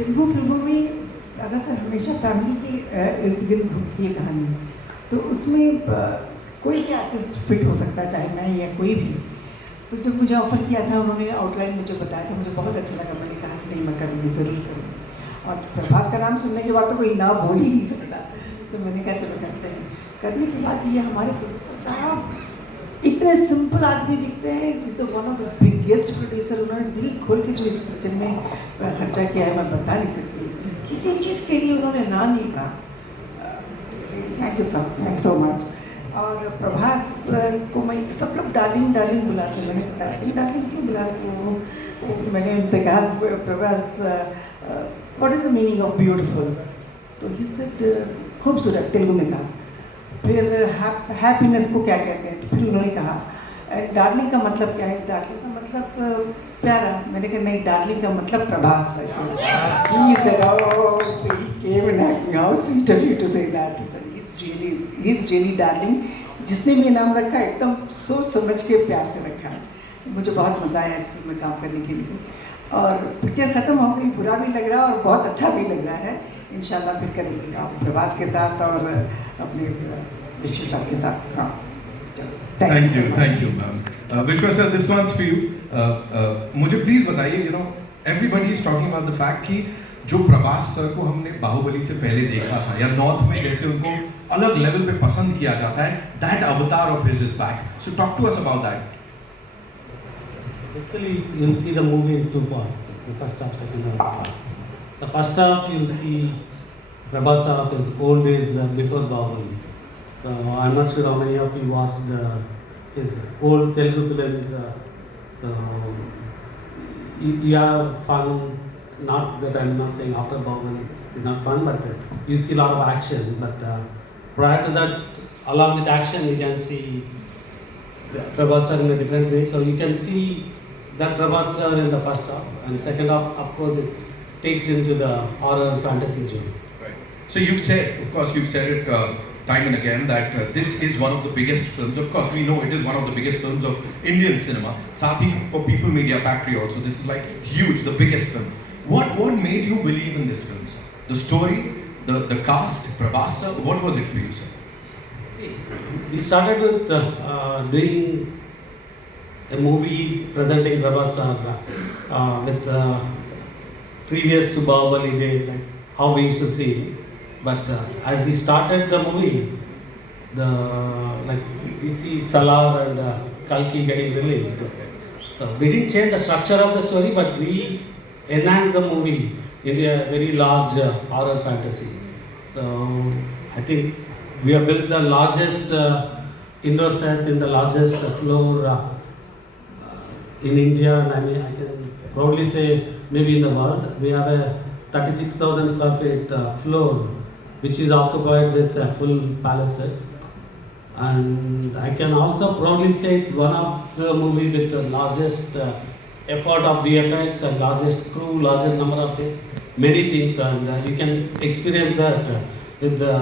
तेलुगु फिल्मों में ज़्यादातर हमेशा फैमिली के इर्द गिर्द घूमती है कहानी। तो उसमें कोई भी आर्टिस्ट फिट हो सकता है, चाहे मैं या कोई भी। तो जब मुझे ऑफ़र किया था, उन्होंने आउटलाइन मुझे बताया था, मुझे बहुत अच्छा लगा। मैंने कहा कि नहीं, मैं करूँगी, ज़रूर करूँगी। और प्रभास का नाम सुनने के बाद तो कोई ना बोल ही नहीं सकता। तो मैंने कहा चलो करते हैं। करने के बाद ये हमारे प्रोड्यूसर साहब इतने सिंपल आदमी दिखते हैं, जिसको one of the biggest producer. उन्होंने दिल खोल के जो इस पिक्चर में खर्चा किया है, मैं बता नहीं सकती। किसी चीज़ के लिए उन्होंने ना नहीं कहा। Thank you sir, thank so much. और प्रभास को मैं, सब लोग डार्लिंग डार्लिंग बुलाते हैं। मैंने डार्लिंग डार्लिंग क्यों बुलाते हो? मैंने उनसे कहा Prabhas, what is the meaning of beautiful? तो ही सेड खूबसूरत, तेलुगु में कहा। फिर हैप्पीनेस को क्या कहते हैं? तो फिर उन्होंने कहा डार्लिंग का मतलब क्या है? डार्लिंग का मतलब प्यारा। मैंने कहा नहीं, डार्लिंग का मतलब प्रभास। ऐसे ही said, oh, so he came and asked me, how sweet of you to say that. He said, he's really darling. जिसने भी नाम रखा एकदम सोच समझ के प्यार से रखा। मुझे बहुत मज़ा आया इस फिल्म में काम करने के लिए। और पिक्चर ख़त्म हो गई, बुरा भी लग रहा है और बहुत अच्छा भी लग रहा है। इंशाल्लाह फिर करेंगे काम प्रभास के साथ और अपने विश्व साहब के साथ। हाँ, thank you ma'am. Vishwa sir, this one's for you. मुझे प्लीज बताइए, you know everybody is talking about the fact कि जो प्रभास सर को हमने बाहुबली से पहले देखा था, या नॉर्थ में जैसे उनको अलग लेवल पे पसंद किया जाता है, that avatar of his is back. So talk to us about that. Basically, you'll see the movie in two parts, the first half, second half. So first half, you'll see Prabhas sir of his old days before Bahubali. So I'm not sure how many of you watched his old Telugu films. So you have fun. Not that I'm not saying after Bahubali is not fun, but you see a lot of action. But prior to that, along with action, you can see Prabhas sir in a different way. So you can see that Prabhas sir in the first half, and second half, of course, it takes into the horror fantasy genre. Right. So you've said, of course, you've said it time and again that this is one of the biggest films. Of course, we know it is one of the biggest films of Indian cinema. Saathi for People Media Factory also. This is like huge, the biggest film. What made you believe in this film, sir? The story, the cast, Prabhas sir. What was it for you, sir? See, we started with doing a movie presenting Prabhas sir with previous to Bahubali day, like how we used to see. But as we started the movie, we see Salar and Kalki getting released. So we didn't change the structure of the story, but we enhanced the movie into a very large horror fantasy. So I think we have built the largest indoor set in the largest floor in India, and I mean I can proudly say maybe in the world. We have a 36,000 square feet floor, which is occupied with a full palace set. And I can also proudly say it's one of the movie with the largest effort of VFX and largest crew, largest number of days, many things, and you can experience that with the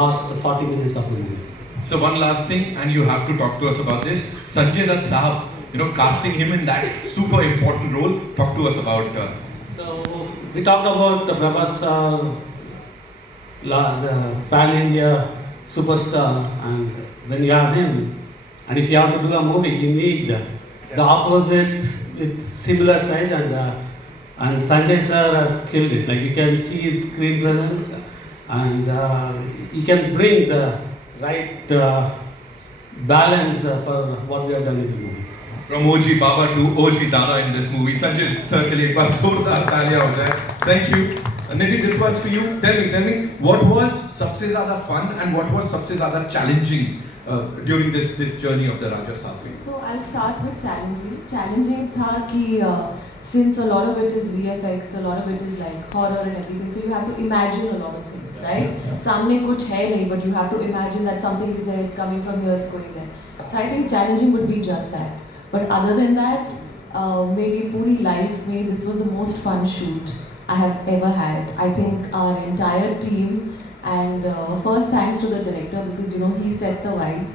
last 40 minutes of the movie. So one last thing, and you have to talk to us about this. Sanjay Dutt Sahab, you know, casting him in that super important role. Talk to us about. So we talked about Prabhas, the pan-India superstar, and when you have him, and if you have to do a movie, you need the opposite with similar size, and Sanjay sir has killed it. Like you can see his screen presence, and he can bring the right balance for what we have done in the movie. From OG Baba to OG Dada in this movie, Sanjay sir के लिए एक बार जोरदार तालियां हो जाए. Thank you. Nidhi, this one's for you. Tell me, what was सबसे ज़्यादा fun and what was सबसे ज़्यादा challenging during this journey of the Raja Saab film? So I'll start with challenging. Challenging था कि since a lot of it is VFX, a lot of it is like horror and everything, so you have to imagine a lot of things, right? सामने कुछ है नहीं, but you have to imagine that something is there, it's coming from here, it's going there. So I think challenging would be just that. But other than that, maybe पूरी life में this was the most fun shoot I have ever had. I think our entire team, and first thanks to the director because you know he set the vibe,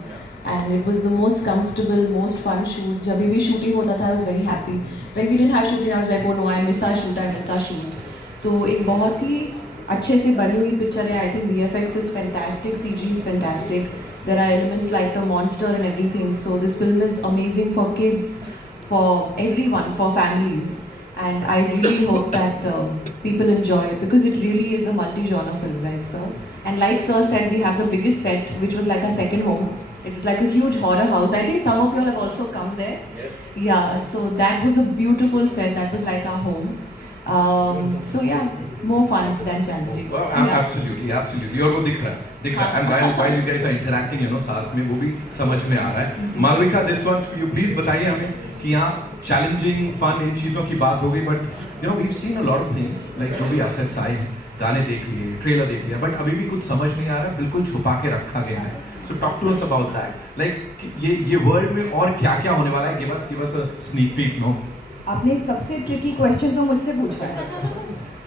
and it was the most comfortable, most fun shoot. जब भी shooting होता था I was very happy. When we didn't have shooting I was like, oh no, I miss our shoot. तो एक बहुत ही अच्छे से बनी हुई पिक्चर है. I think VFX is fantastic, CG is fantastic. There are elements like the monster and everything. So this film is amazing for kids, for everyone, for families. And I really hope that people enjoy it because it really is a multi-genre film, right, sir? And like sir said, we have the biggest set, which was like a second home. It's like a huge horror house. I think some of you all have also come there. Yes. Yeah, so that was a beautiful set. That was like our home. So yeah, more fun than challenging. Well, Yeah. absolutely. और वो दिख रहा है. And while you guys are interacting, साथ में वो भी समझ में आ रहा है. Malvika, this one for you. Please बताइए हमें कि यहाँ challenging, fun इन चीज़ों की बात हो गई, but we've seen a lot of things like जो भी assets आए हैं, गाने देख लिए, ट्रेलर देख लिया, but अभी भी कुछ समझ नहीं आ रहा, बिल्कुल छुपा के रखा गया है. So talk to us about that. Like ये वर्ल्ड में और क्या होने वाला है? Give us a sneak peek, no? आपने सबसे ट्रिकी क्वेश्चन तो मुझसे पूछा है.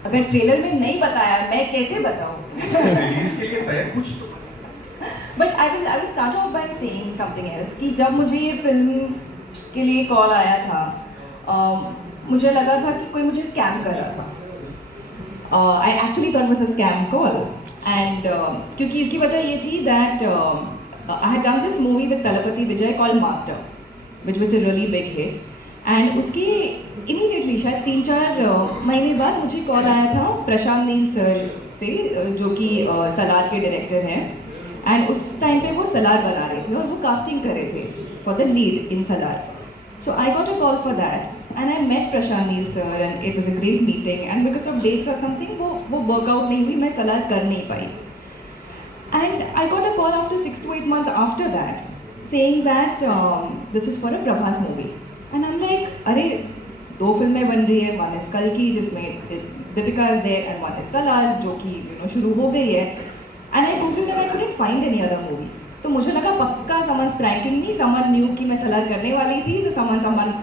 अगर ट्रेलर में नहीं बताया मैं कैसे बताऊं? रिलीज के लिए तैयार कुछ तो. But I will start of by saying something else कि जब मुझे ये फिल्म के लिए कॉल आया था, मुझे लगा था कि कोई मुझे स्कैम कर रहा था. I actually thought was a scam call and क्योंकि इसकी वजह ये थी that I had done this movie with Thalapathy Vijay called master which was a really big hit. And उसके इमीडिएटली शायद 3-4 महीने बाद मुझे कॉल आया था प्रशांत नील सर से, जो कि सलार के डायरेक्टर हैं. एंड उस टाइम पे वो सलार बना रहे थे और वो कास्टिंग कर रहे थे for the lead in Salaar. So I got a call for that and I met Prashanth Neel sir and it was a great meeting. And because of dates or something वो वर्कआउट नहीं हुई, मैं सलार कर नहीं पाई. And I got a call after 6 to 8 months after that saying that this is for a Prabhas movie. And I am like, अरे 2 फिल्में बन रही है, वन इज कल्कि जिसमें Deepika is there and one is Salaar जो कि शुरू हो गई है. And I told him that I couldn't find any other movie. तो मुझे लगा पक्का someone's pranking me, someone knew कि मैं सलार करने वाली थी. सो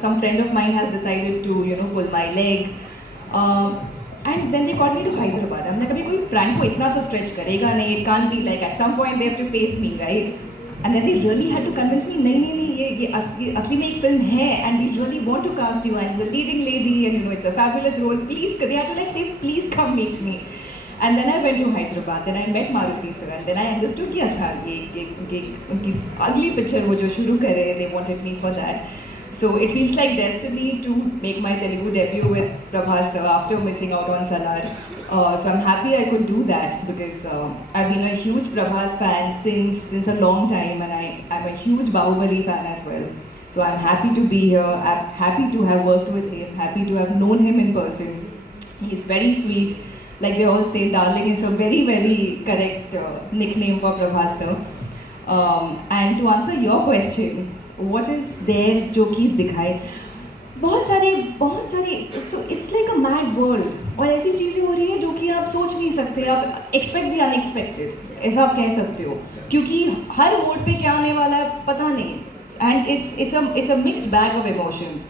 some friend of mine has decided to pull my leg. And then they called me to Hyderabad. हमने कभी कोई प्रैंक को इतना तो स्ट्रेच करेगा नहीं. It can't be like at some point they have to face me, right? And then they really had to convince me, नहीं ये असली में एक फिल्म है and we really want to cast you and it's a leading lady and it's a fabulous role. Please, they had to like say, please come meet me. And then I went to Hyderabad. Then I met Maruti sir and then I understood कि अच्छा ये उनकी अगली पिक्चर वो जो शुरू करे, they wanted me for that. So it feels like destiny to make my Telugu debut with Prabhas sir after missing out on Salar. So I'm happy I could do that because I've been a huge Prabhas fan since a long time and I'm a huge Bahubali fan as well. So I'm happy to be here. I'm happy to have worked with him, happy to have known him in person. He's very sweet. Like they all say, darling is a very, very correct nickname for Prabhas sir. And to answer your question, what is there जो कि दिखाए, बहुत सारे so it's like a mad world. और ऐसी चीज़ें हो रही है जो कि आप सोच नहीं सकते. आप expect the unexpected, ऐसा आप कह सकते हो, क्योंकि हर मोड पे क्या आने वाला है पता नहीं. And it's a mixed bag of emotions.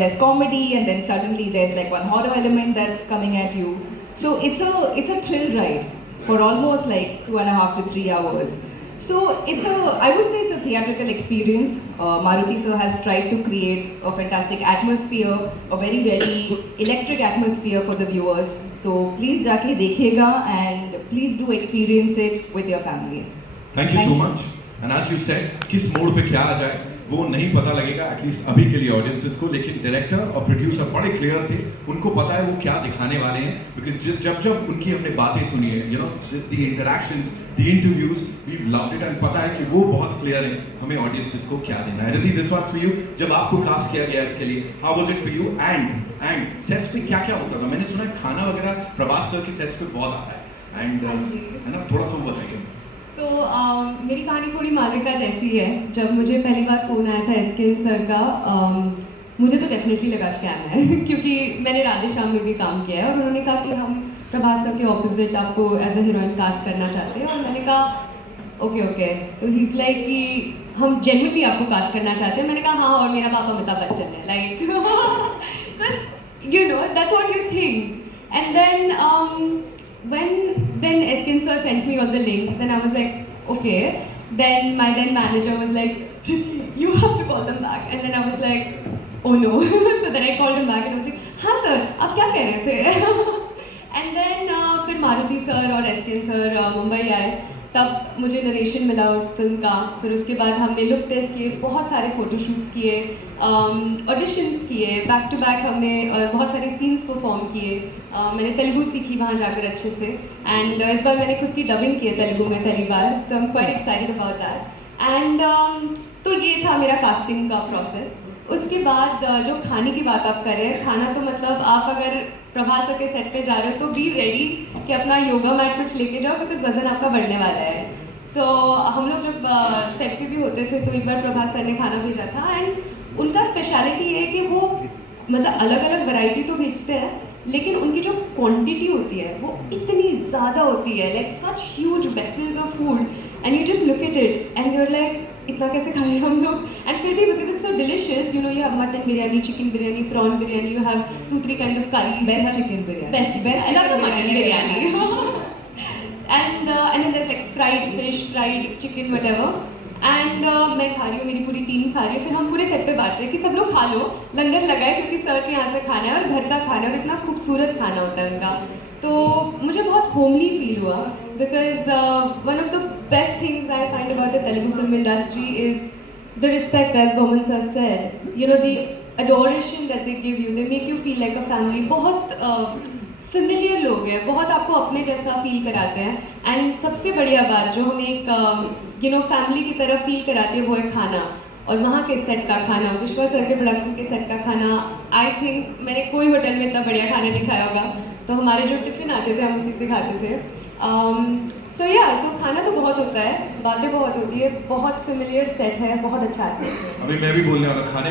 There's comedy and then suddenly there's like one horror element that's coming at you. So it's a thrill ride for almost like 2.5 to 3 hours. So I would say it's a theatrical experience. Maruti sir has tried to create a fantastic atmosphere, a very, very electric atmosphere for the viewers. So please जाके देखिएगा and please do experience it with your families. Thank you so much. And as you said, किस मोड पे क्या आ जाए वो नहीं पता लगेगा एटलीस्ट अभी के लिए ऑडियंसेस को, लेकिन डायरेक्टर और प्रोड्यूसर बड़े क्लियर थे, उनको पता है वो क्या दिखाने वाले हैं. बिकॉज जब उनकी हमने बातें सुनी है, the interactions, the interviews, we loved it. And पता है कि वो बहुत क्लियर है हमें ऑडियंसेस को क्या देना है. Riddhi, this was for you. जब आपको कास्ट किया गया इसके लिए, how was it for you? And sets पे क्या क्या होता था? मैंने सुना है खाना वगैरह प्रभास सर की सेट्स पे बहुत आता है. एंड है ना, थोड़ा सा वो बताइए. So, मेरी कहानी थोड़ी मालविका जैसी है. जब मुझे पहली बार फ़ोन आया था SKN सर का, मुझे तो डेफिनेटली लगा स्कैम है क्योंकि मैंने राधे श्याम में भी काम किया है और उन्होंने कहा कि हम प्रभास सर के ऑपोजिट आपको एज ए हीरोइन कास्ट करना चाहते हैं. और मैंने कहा ओके. तो ही इज़ लाइक कि हम जेन्युइनली आपको कास्ट करना चाहते हैं. मैंने कहा हाँ, और मेरा पापा अमिताभ बच्चन है, like that's what you think. And then then SKN sir sent me all the links. Then I was like, okay. Then my then manager was like, you have to call them back. And then I was like, oh no. So then I called him back and I was like, हाँ sir, आप क्या कह रहे थे? मारुति सर और एसकेएन सर मुंबई आए, तब मुझे नरेशन मिला उस फिल्म का। फिर उसके बाद हमने लुक टेस्ट किए, बहुत सारे फ़ोटोशूट्स किए, ऑडिशंस किए, बैक टू बैक हमने बहुत सारे सीन्स परफॉर्म किए। मैंने तेलुगु सीखी वहाँ जाकर अच्छे से, एंड इस बार मैंने खुद की डबिंग की है तेलुगु में पहली बार, तो I am quite excited about that. And तो ये था मेरा कास्टिंग का प्रोसेस। उसके बाद जो खाने की बात आप कर रहे हैं, खाना तो मतलब आप अगर प्रभास सर के सेट पे जा रहे हो तो बी रेडी कि अपना योगा मैट कुछ लेके जाओ, बिकॉज वजन आपका बढ़ने वाला है। सो हम लोग जब सेट पे भी होते थे तो एक बार प्रभास सर ने खाना भेजा था, एंड उनका स्पेशलिटी है कि वो मतलब अलग अलग वैरायटी तो भेजते हैं, लेकिन उनकी जो क्वांटिटी होती है वो इतनी ज़्यादा होती है, like such huge vessels of food, and you just look at it and you're like इतना कैसे खाए हम लोग। एंड फिर भी because it's so delicious, you know, you have mutton biryani, chicken biryani, prawn biryani, you have 2-3 kind of curries, Best chicken biryani. best I love the mutton biryani. and then there's like fried fish, fried chicken, whatever. And मैं खा रही हूँ, मेरी पूरी टीम खा रही है, फिर हम पूरे सेट पे बांट रहे हैं कि सब लोग खा लो, लंगर लगाए, क्योंकि सर के यहाँ से खाना है और घर का खाना है और इतना खूबसूरत खाना होता है उनका। तो मुझे बहुत होमली फील हुआ, because one of the best things I find about the Telugu film industry is the respect, as Boman sir said, you know, the adoration that they give you, they make you feel like a family. बहुत familiar लोग हैं, बहुत आपको अपने जैसा फील कराते हैं, एंड सबसे बढ़िया बात जो हमें एक यू नो फैमिली की तरह फील कराती है वो है खाना। और वहाँ के सेट का खाना, विश्वास सर के प्रोडक्शन के सेट का खाना, आई थिंक मैंने कोई होटल में इतना बढ़िया खाना नहीं खाया होगा। तो हमारे जो टिफ़िन आते थे हम उसी से खाते थे। सो खाना तो बहुत होता है, बातें बहुत होती है, बहुत फेमिलियर सेट है, बहुत अच्छा आता है। अभी मैं भी बोलने वाला, खाने में